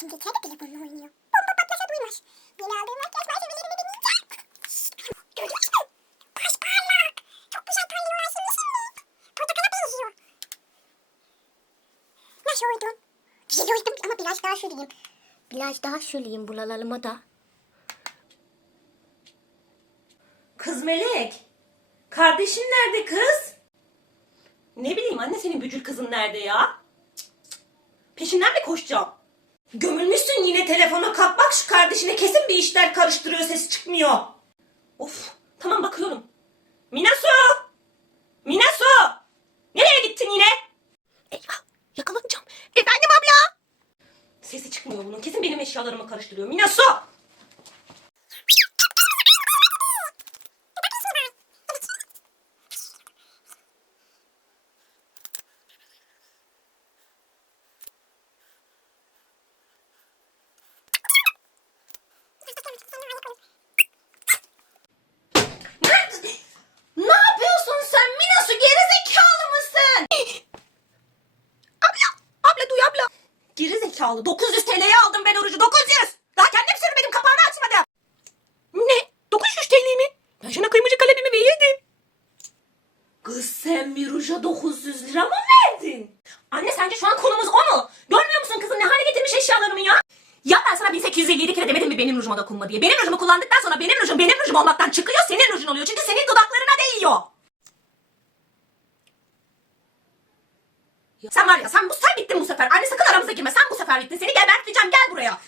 Şimdi içeride telefonla oynuyor. Bomba patlasa duymaz. Yeni aldığım makyaj malzemelerini deneyeceğim. Gördünüz mü? Baş parlak. Çok güzel parlıyor aslında şimdi. Portakala benziyor. Nasıl oldum? Güzel oldum ama biraz daha süreyim. Biraz daha süreyim buralarıma da. Kız Melek. Kardeşin nerede kız? Ne bileyim anne senin bücür kızın nerede ya? Cık, cık. Peşinden mi koşacağım? Gömülmüşsün yine telefona kalk bak şu kardeşine kesin bir işler karıştırıyor sesi çıkmıyor. Of tamam bakıyorum. Minasu! Minasu! Nereye gittin yine? Eyvah yakalanacağım. Efendim abla. Sesi çıkmıyor bunun kesin benim eşyalarımı karıştırıyor. Minasu! Ne yapıyorsun sen Minasu gerizekalı mısın? Abla. Abla duy abla. Geri zekalı. 900 TL'ye aldım ben orucu. 900. Daha kendim sürmedim kapağını açmadım. Ne? 900 TL mi? Ben sana kırmızı kalemimi verirdim. Kız sen bir ruja 900 lira mı verdin? Anne sence şu an konumuz o mu? Görmüyor musun kızım ne hale getirmiş eşyalarımı ya? Ya ben sana 1857 kere demedim mi benim rujuma dokunma diye. Benim rujumu kullandıktan sonra benim rujum benim rujum olmaktan çıkıyor senin rujun oluyor. Çünkü senin dudaklarına değiyor. Sen var ya sen bu sen bittin bu sefer. Anne sakın aramıza girme. Sen bu sefer bittin. Seni geberteceğim. Gel buraya.